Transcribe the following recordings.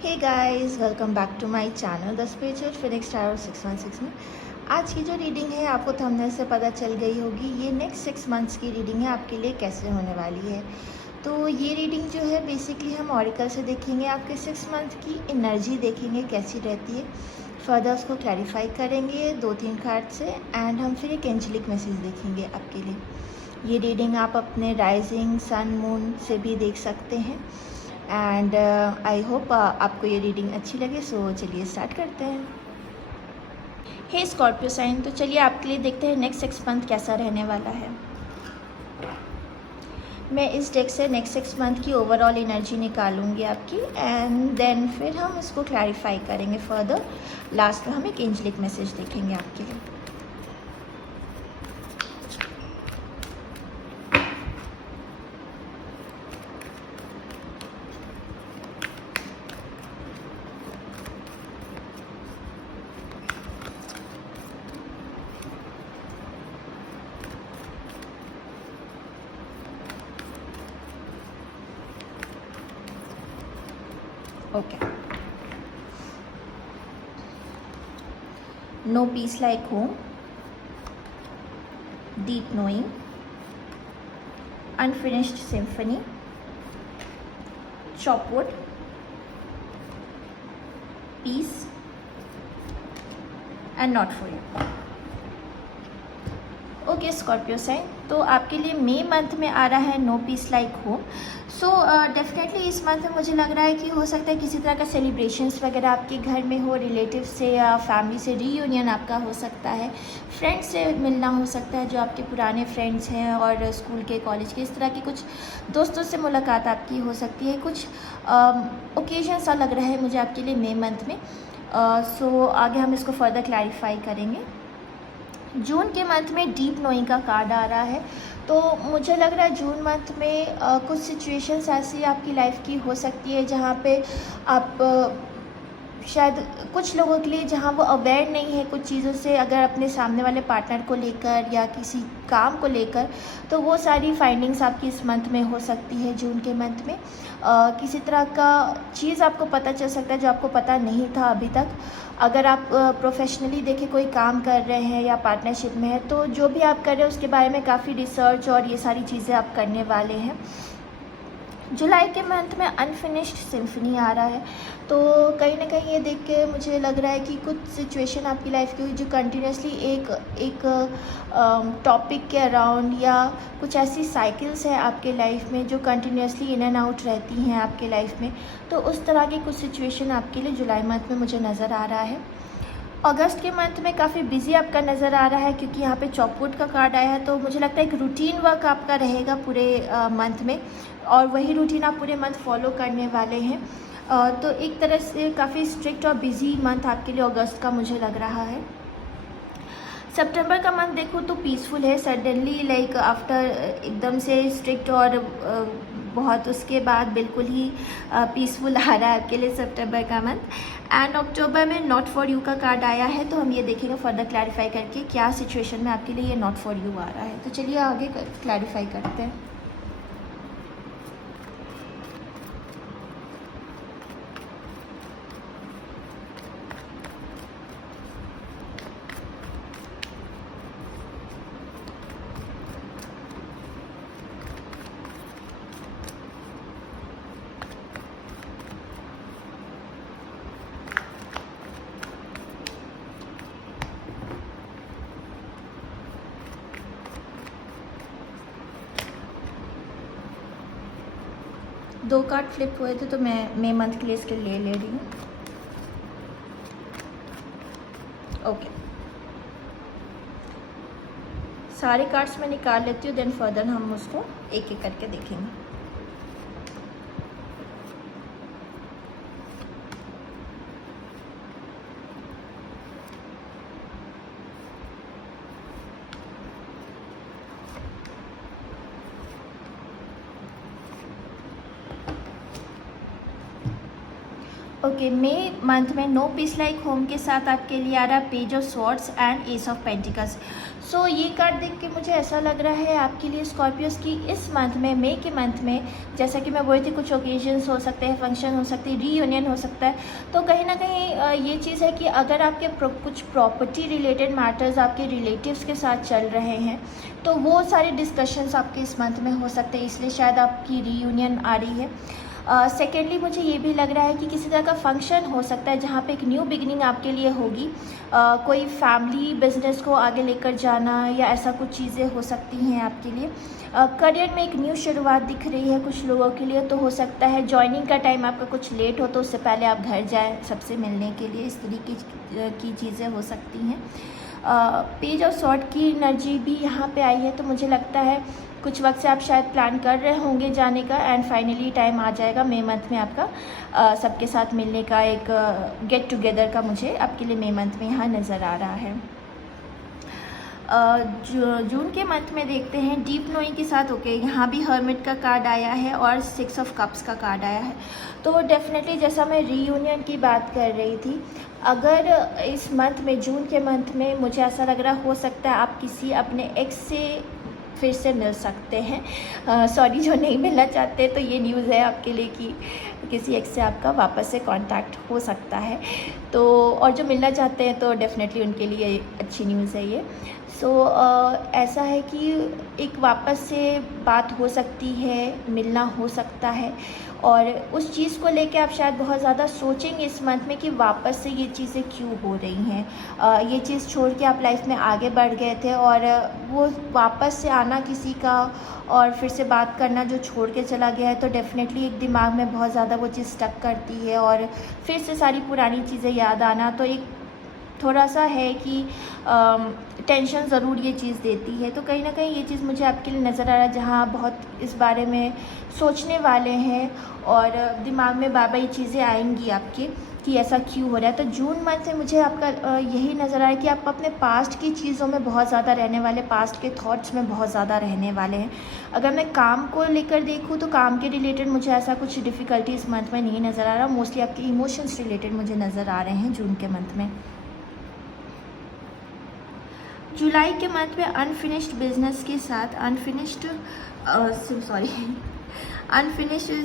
Hey guys, welcome back to my channel the spiritual phoenix tarot 616 में। आज की जो रीडिंग है आपको थंबनेल से पता चल गई होगी। ये नेक्स्ट 6 मंथ्स की रीडिंग है, आपके लिए कैसे होने वाली है। तो ये रीडिंग जो है बेसिकली हम ऑरिकल से देखेंगे, आपके 6 मंथ की एनर्जी देखेंगे कैसी रहती है। फर्दर उसको क्लैरिफाई करेंगे 2-3 कार्ड से एंड हम फिर एक एंजेलिक मैसेज देखेंगे आपके लिए। ये रीडिंग आप अपने राइजिंग सन मून से भी देख सकते हैं एंड आई होप आपको ये रीडिंग अच्छी लगे। सो चलिए स्टार्ट करते हैं। हे स्कॉर्पियो साइन, तो चलिए आपके लिए देखते हैं नेक्स्ट 6 मंथ कैसा रहने वाला है। मैं इस डेक से नेक्स्ट 6 मंथ की ओवरऑल एनर्जी निकालूंगी आपकी एंड देन फिर हम इसको क्लैरिफाई करेंगे फर्दर। लास्ट में हम एक एंजेलिक मैसेज देखेंगे आपके लिए। Okay. No peace like home, deep knowing, unfinished symphony, chopwood, peace and not for you. Okay Scorpio sign, तो आपके लिए मई मंथ में आ रहा है no peace like home. So definitely इस मंथ में मुझे लग रहा है कि हो सकता है किसी तरह का सेलिब्रेशंस वगैरह आपके घर में हो, रिलेटिव से या फैमिली से रीयूनियन आपका हो सकता है, फ्रेंड्स से मिलना हो सकता है जो आपके पुराने फ्रेंड्स हैं और स्कूल के कॉलेज के, इस तरह की कुछ दोस्तों से मुलाकात आपकी हो सकती है। कुछ ओकेजन सा लग रहा है मुझे आपके लिए मई मंथ में। सो आगे हम इसको फर्दर क्लैरिफाई करेंगे। जून के मंथ में डीप नोइंग का कार्ड आ रहा है, तो मुझे लग रहा है जून मंथ में कुछ सिचुएशंस ऐसी आपकी लाइफ की हो सकती है जहाँ पे आप शायद कुछ लोगों के लिए जहाँ वो अवेयर नहीं है कुछ चीज़ों से, अगर अपने सामने वाले पार्टनर को लेकर या किसी काम को लेकर, तो वो सारी फाइंडिंग्स आपकी इस मंथ में हो सकती है। जून के मंथ में किसी तरह का चीज़ आपको पता चल सकता है जो आपको पता नहीं था अभी तक। अगर आप प्रोफेशनली देखें कोई काम कर रहे हैं या पार्टनरशिप में है, तो जो भी आप कर रहे हैं उसके बारे में काफ़ी रिसर्च और ये सारी चीज़ें आप करने वाले हैं। जुलाई के मंथ में अनफिनिश्ड सिम्फनी आ रहा है, तो कहीं ना कहीं ये देख के मुझे लग रहा है कि कुछ सिचुएशन आपकी लाइफ की हुई जो कंटिन्यूसली एक टॉपिक के अराउंड, या कुछ ऐसी साइकिल्स हैं आपके लाइफ में जो कंटिन्यूसली इन एंड आउट रहती हैं आपके लाइफ में। तो उस तरह की कुछ सिचुएशन आपके लिए जुलाई मंथ में मुझे नज़र आ रहा है। अगस्त के मंथ में काफ़ी बिजी आपका नज़र आ रहा है क्योंकि यहाँ पे चॉपवुड का कार्ड आया है, तो मुझे लगता है एक रूटीन वर्क आपका रहेगा पूरे मंथ में, और वही रूटीन आप पूरे मंथ फॉलो करने वाले हैं। तो एक तरह से काफ़ी स्ट्रिक्ट और बिजी मंथ आपके लिए अगस्त का मुझे लग रहा है। सितंबर का मंथ देखो तो पीसफुल है, सडनली लाइक आफ्टर एकदम से स्ट्रिक्ट और बहुत उसके बाद बिल्कुल ही पीसफुल आ रहा है आपके लिए सितंबर का मंथ। एंड अक्टूबर में नॉट फॉर यू का कार्ड आया है, तो हम ये देखेंगे फर्दर क्लैरिफाई करके क्या सिचुएशन में आपके लिए ये नॉट फॉर यू आ रहा है। तो चलिए आगे क्लैरिफाई करते हैं। दो कार्ड फ्लिप हुए थे तो मैं मई मंथ के लिए इसके ले रही हूँ। ओके, सारे कार्ड्स मैं निकाल लेती हूँ, देन फर्दर हम उसको एक एक करके देखेंगे। ओके, मई मंथ में नो पीस लाइक होम के साथ आपके लिए आ रहा page of swords and ace of pentacles. So ये कार्ड देख के मुझे ऐसा लग रहा है आपके लिए स्कॉर्पियोस की इस मंथ में, मई के मंथ में, जैसा कि मैं बोली थी, कुछ ओकेजन्स हो सकते हैं, फंक्शन हो सकते हैं, रीयूनियन हो सकता है। तो कहीं ना कहीं ये चीज़ है कि अगर आपके कुछ प्रॉपर्टी रिलेटेड मैटर्स आपके रिलेटिव्स के साथ चल रहे हैं तो वो सारे डिस्कशंस आपके इस मंथ में हो सकते हैं, इसलिए शायद आपकी रीयूनियन आ रही है। सेकेंडली मुझे ये भी लग रहा है कि किसी तरह का फंक्शन हो सकता है जहाँ पे एक न्यू बिगनिंग आपके लिए होगी। कोई फैमिली बिजनेस को आगे लेकर जाना या ऐसा कुछ चीज़ें हो सकती हैं आपके लिए। करियर में एक न्यू शुरुआत दिख रही है कुछ लोगों के लिए, तो हो सकता है जॉइनिंग का टाइम आपका कुछ लेट हो तो उससे पहले आप घर जाएँ सबसे मिलने के लिए, इस तरीके की चीज़ें हो सकती हैं। पेज ऑफ सॉर्ड की एनर्जी भी यहाँ पे आई है, तो मुझे लगता है कुछ वक्त से आप शायद प्लान कर रहे होंगे जाने का, एंड फाइनली टाइम आ जाएगा मई मंथ में आपका सबके साथ मिलने का, एक गेट टुगेदर का मुझे आपके लिए मई मंथ में यहाँ नज़र आ रहा है। जून के मंथ में देखते हैं डीप नोइंग के साथ। ओके, यहाँ भी हर्मिट का कार्ड आया है और 6 ऑफ कप्स का कार्ड आया है। तो डेफिनेटली जैसा मैं रीयूनियन की बात कर रही थी, अगर इस मंथ में, जून के मंथ में, मुझे ऐसा लग रहा हो सकता है आप किसी अपने एक्स से फिर से मिल सकते हैं। सॉरी, जो नहीं मिलना चाहते तो ये न्यूज़ है आपके लिए कि किसी एक्स से आपका वापस से कांटेक्ट हो सकता है। तो और जो मिलना चाहते हैं तो डेफिनेटली उनके लिए अच्छी न्यूज़ है ये। सो ऐसा है कि एक वापस से बात हो सकती है, मिलना हो सकता है, और उस चीज़ को लेके आप शायद बहुत ज़्यादा सोचेंगे इस मंथ में कि वापस से ये चीज़ें क्यों हो रही हैं। ये चीज़ छोड़ के आप लाइफ में आगे बढ़ गए थे, और वो वापस से आना किसी का और फिर से बात करना जो छोड़ के चला गया है, तो डेफ़िनेटली एक दिमाग में बहुत ज़्यादा वो चीज़ स्टक करती है, और फिर से सारी पुरानी चीज़ें याद आना, तो एक थोड़ा सा है कि टेंशन ज़रूर ये चीज़ देती है। तो कहीं ना कहीं ये चीज़ मुझे आपके लिए नज़र आ रहा है जहाँ आप बहुत इस बारे में सोचने वाले हैं, और दिमाग में बार बार ये चीज़ें आएंगी आपके कि ऐसा क्यों हो रहा है। तो जून मंथ में मुझे आपका यही नज़र आ रहा है कि आप अपने पास्ट की चीज़ों में बहुत ज़्यादा रहने वाले, पास्ट के थॉट्स में बहुत ज़्यादा रहने वाले हैं। अगर मैं काम को लेकर देखूँ तो काम के रिलेटेड मुझे ऐसा कुछ डिफ़िकल्टी इस मंथ में नहीं नज़र आ रहा। मोस्टली आपके इमोशंस रिलेटेड मुझे नज़र आ रहे हैं जून के मंथ में। जुलाई के मंथ में अनफिनिश्ड बिजनेस के साथ, अनफिनिश्ड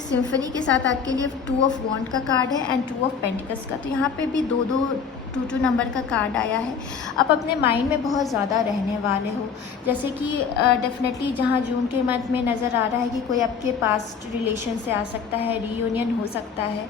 सिम्फनी के साथ आपके लिए 2 ऑफ वॉन्ड का कार्ड है एंड 2 ऑफ पेंटिकल्स का। तो यहाँ पे भी 2 नंबर का कार्ड आया है। आप अपने माइंड में बहुत ज़्यादा रहने वाले हो, जैसे कि डेफिनेटली जहाँ जून के मंथ में नज़र आ रहा है कि कोई आपके पास्ट रिलेशन से आ सकता है, रीयूनियन हो सकता है।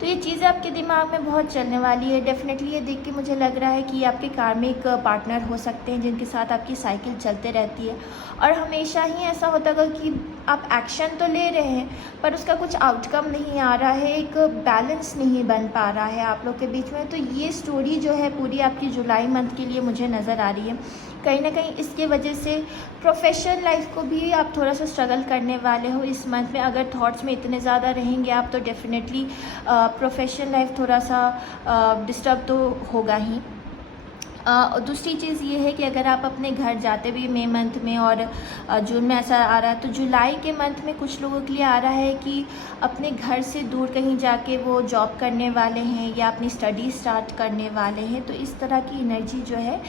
तो ये चीज़ें आपके दिमाग में बहुत चलने वाली है। डेफिनेटली ये देख के मुझे लग रहा है कि आपके कार्मिक पार्टनर हो सकते हैं जिनके साथ आपकी साइकिल चलते रहती है, और हमेशा ही ऐसा होता है कि आप एक्शन तो ले रहे हैं पर उसका कुछ आउटकम नहीं आ रहा है, एक बैलेंस नहीं बन पा रहा है आप लोग के बीच में। तो ये स्टोरी जो है पूरी आपकी जुलाई मंथ के लिए मुझे नज़र आ रही है। कहीं ना कहीं इसके वजह से प्रोफेशनल लाइफ को भी आप थोड़ा सा स्ट्रगल करने वाले हो इस मंथ में। अगर थॉट्स में इतने ज़्यादा रहेंगे आप तो डेफिनेटली प्रोफेशनल लाइफ थोड़ा सा डिस्टर्ब तो होगा ही। दूसरी चीज़ ये है कि अगर आप अपने घर जाते भी मई मंथ में और जून में ऐसा आ रहा है, तो जुलाई के मंथ में कुछ लोगों के लिए आ रहा है कि अपने घर से दूर कहीं जाके वो जॉब करने वाले हैं या अपनी स्टडी स्टार्ट करने वाले हैं। तो इस तरह की एनर्जी जो है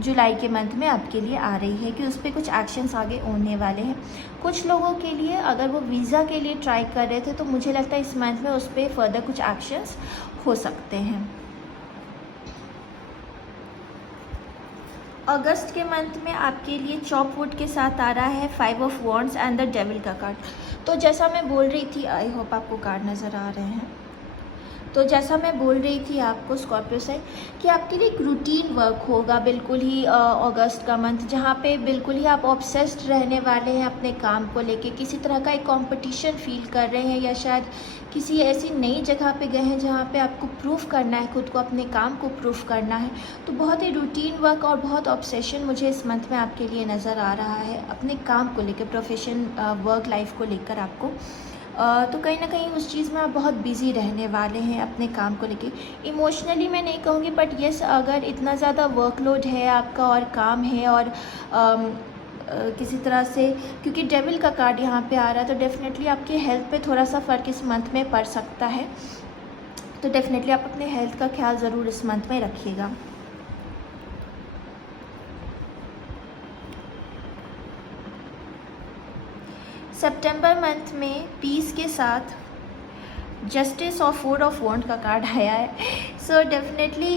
जुलाई के मंथ में आपके लिए आ रही है कि उस पर कुछ एक्शंस आगे होने वाले हैं। कुछ लोगों के लिए अगर वो वीज़ा के लिए ट्राई कर रहे थे तो मुझे लगता है इस मंथ में उस पर फर्दर कुछ एक्शंस हो सकते हैं। अगस्त के मंथ में आपके लिए चॉप वुड के साथ आ रहा है 5 of wands and the devil का कार्ड। तो जैसा मैं बोल रही थी, आई होप आपको कार्ड नज़र आ रहे हैं। तो जैसा मैं बोल रही थी आपको स्कॉर्पियो से कि आपके लिए एक रूटीन वर्क होगा बिल्कुल ही अगस्त का मंथ, जहाँ पे बिल्कुल ही आप ऑब्सेस्ड रहने वाले हैं अपने काम को लेके। किसी तरह का एक कंपटीशन फील कर रहे हैं या शायद किसी ऐसी नई जगह पे गए हैं जहाँ पे आपको प्रूफ करना है खुद को, अपने काम को प्रूफ करना है। तो बहुत ही रूटीन वर्क और बहुत ऑब्सेशन मुझे इस मंथ में आपके लिए नज़र आ रहा है अपने काम को लेकर, प्रोफेशन वर्क लाइफ को लेकर आपको। तो कहीं ना कहीं उस चीज़ में आप बहुत बिज़ी रहने वाले हैं अपने काम को लेके। इमोशनली मैं नहीं कहूँगी, बट येस, अगर इतना ज़्यादा वर्कलोड है आपका और काम है और किसी तरह से, क्योंकि डेविल का कार्ड यहाँ पे आ रहा है, तो डेफिनेटली आपके हेल्थ पे थोड़ा सा फ़र्क इस मंथ में पड़ सकता है। तो डेफिनेटली आप अपने हेल्थ का ख्याल ज़रूर इस मंथ में रखिएगा। सितंबर मंथ में पीस के साथ जस्टिस और 4 ऑफ वॉन्ड का कार्ड आया है। सो डेफिनेटली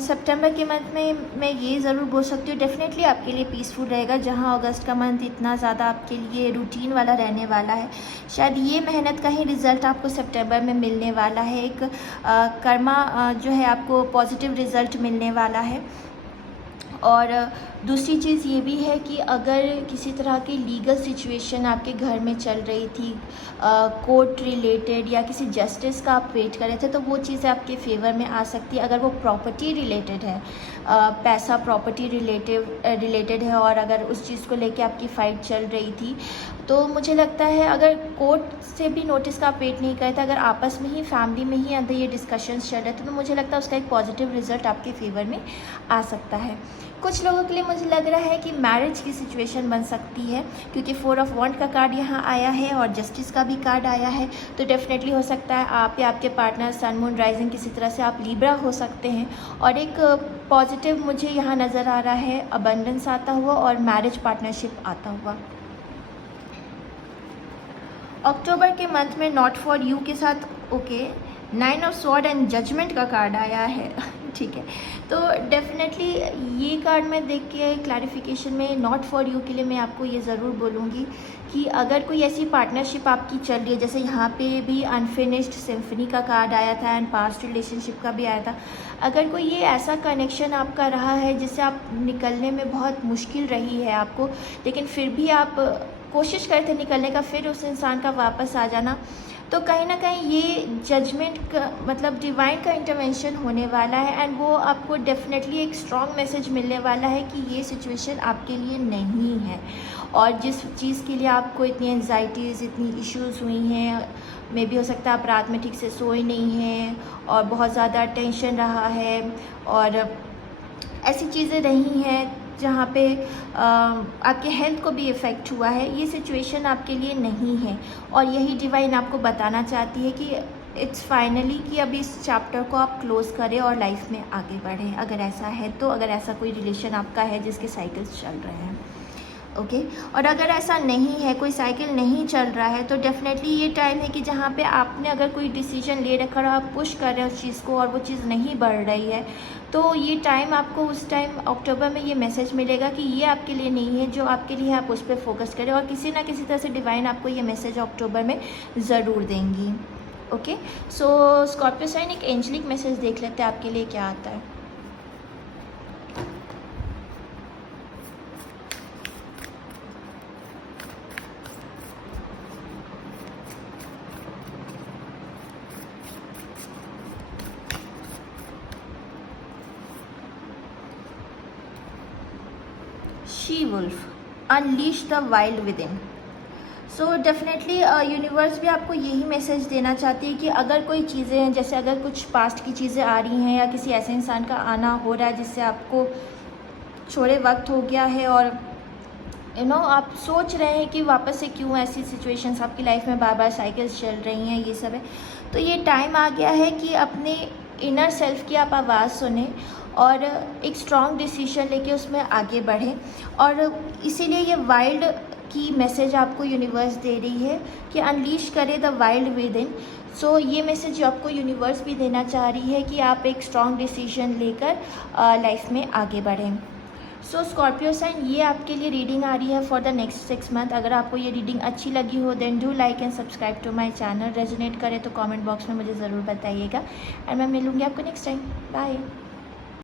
सितंबर के मंथ में मैं ये ज़रूर बोल सकती हूँ, डेफिनेटली आपके लिए पीसफुल रहेगा। जहाँ अगस्त का मंथ इतना ज़्यादा आपके लिए रूटीन वाला रहने वाला है, शायद ये मेहनत का ही रिज़ल्ट आपको सितंबर में मिलने वाला है। एक कर्मा जो है आपको पॉजिटिव रिज़ल्ट मिलने वाला है। और दूसरी चीज़ ये भी है कि अगर किसी तरह की लीगल सिचुएशन आपके घर में चल रही थी, कोर्ट रिलेटेड या किसी जस्टिस का आप वेट कर रहे थे, तो वो चीज़ें आपके फेवर में आ सकती है। अगर वो प्रॉपर्टी रिलेटेड है, पैसा प्रॉपर्टी रिलेटेड है, और अगर उस चीज़ को लेके आपकी फ़ाइट चल रही थी, तो मुझे लगता है अगर कोर्ट से भी नोटिस का आप वेट नहीं करते, अगर आपस में ही फैमिली में ही अंदर ये डिस्कशंस चल रहे थे, तो मुझे लगता है उसका एक पॉजिटिव रिजल्ट आपके फेवर में आ सकता है। कुछ लोगों के लिए मुझे लग रहा है कि मैरिज की सिचुएशन बन सकती है, क्योंकि 4 ऑफ वॉन्ड का कार्ड यहाँ आया है और जस्टिस का भी कार्ड आया है। तो डेफिनेटली हो सकता है आप या आपके पार्टनर सन मून राइजिंग किसी तरह से आप लिब्रा हो सकते हैं। और एक पॉजिटिव मुझे यहाँ नज़र आ रहा है अबंडेंस आता हुआ और मैरिज पार्टनरशिप आता हुआ। अक्टूबर के मंथ में नॉट फॉर यू के साथ okay 9 of sword and judgement का कार्ड आया है। ठीक है, तो डेफिनेटली ये कार्ड मैं देख के क्लैरिफिकेशन में नॉट फॉर यू के लिए मैं आपको ये ज़रूर बोलूँगी कि अगर कोई ऐसी पार्टनरशिप आपकी चल रही है, जैसे यहाँ पे भी अनफिनिश्ड सिम्फनी का कार्ड आया था एंड पास्ट रिलेशनशिप का भी आया था, अगर कोई ये ऐसा कनेक्शन आपका रहा है जिससे आप निकलने में बहुत मुश्किल रही है आपको, लेकिन फिर भी आप कोशिश करते निकलने का, फिर उस इंसान का वापस आ जाना, तो कहीं ना कहीं ये जजमेंट का मतलब डिवाइन का इंटरवेंशन होने वाला है। एंड वो आपको डेफिनेटली एक स्ट्रॉन्ग मैसेज मिलने वाला है कि ये सिचुएशन आपके लिए नहीं है। और जिस चीज़ के लिए आपको इतनी एंजाइटीज़, इतनी इश्यूज़ हुई हैं, मे भी हो सकता है आप रात में ठीक से सोए नहीं हैं और बहुत ज़्यादा टेंशन रहा है, और ऐसी चीज़ें रही हैं जहाँ पे आपके हेल्थ को भी इफ़ेक्ट हुआ है, ये सिचुएशन आपके लिए नहीं है। और यही डिवाइन आपको बताना चाहती है कि इट्स फाइनली कि अभी इस चैप्टर को आप क्लोज़ करें और लाइफ में आगे बढ़ें, अगर ऐसा है तो, अगर ऐसा कोई रिलेशन आपका है जिसके साइकिल्स चल रहे हैं। ओके और अगर ऐसा नहीं है, कोई साइकिल नहीं चल रहा है, तो डेफिनेटली ये टाइम है कि जहाँ पे आपने अगर कोई डिसीजन ले रखा और आप पुश कर रहे हैं उस चीज़ को और वो चीज़ नहीं बढ़ रही है, तो ये टाइम आपको उस टाइम अक्टूबर में ये मैसेज मिलेगा कि ये आपके लिए नहीं है, जो आपके लिए आप उस पर फोकस करें। और किसी ना किसी तरह से डिवाइन आपको ये मैसेज अक्टूबर में ज़रूर देंगी। ओके, सो स्कॉर्पियो साइन एक एंजलिक मैसेज देख लेते हैं आपके लिए क्या आता है। She wolf unleash the wild within. So definitely universe भी आपको यही मैसेज देना चाहती है कि अगर कोई चीज़ें हैं, जैसे अगर कुछ पास्ट की चीज़ें आ रही हैं या किसी ऐसे इंसान का आना हो रहा है जिससे आपको छोड़े वक्त हो गया है और आप सोच रहे हैं कि वापस से क्यों ऐसी सिचुएशंस आपकी लाइफ में बार बार साइकिल्स चल रही हैं, ये सब है, तो ये टाइम आ गया है कि अपने इनर सेल्फ की आप आवाज़ सुने और एक स्ट्रॉन्ग डिसीजन लेके उसमें आगे बढ़ें। और इसीलिए ये वाइल्ड की मैसेज आपको यूनिवर्स दे रही है कि अनलीश करे द वाइल्ड विद इन। सो ये मैसेज आपको यूनिवर्स भी देना चाह रही है कि आप एक स्ट्रॉन्ग डिसीजन लेकर लाइफ में आगे बढ़ें। सो स्कॉर्पियो साइन, ये आपके लिए रीडिंग आ रही है फॉर द नेक्स्ट 6 मंथ। अगर आपको ये रीडिंग अच्छी लगी हो then do like and subscribe to my channel. Resonate करे तो कमेंट बॉक्स में मुझे ज़रूर बताइएगा एंड मैं मिलूँगी आपको नेक्स्ट टाइम। बाय।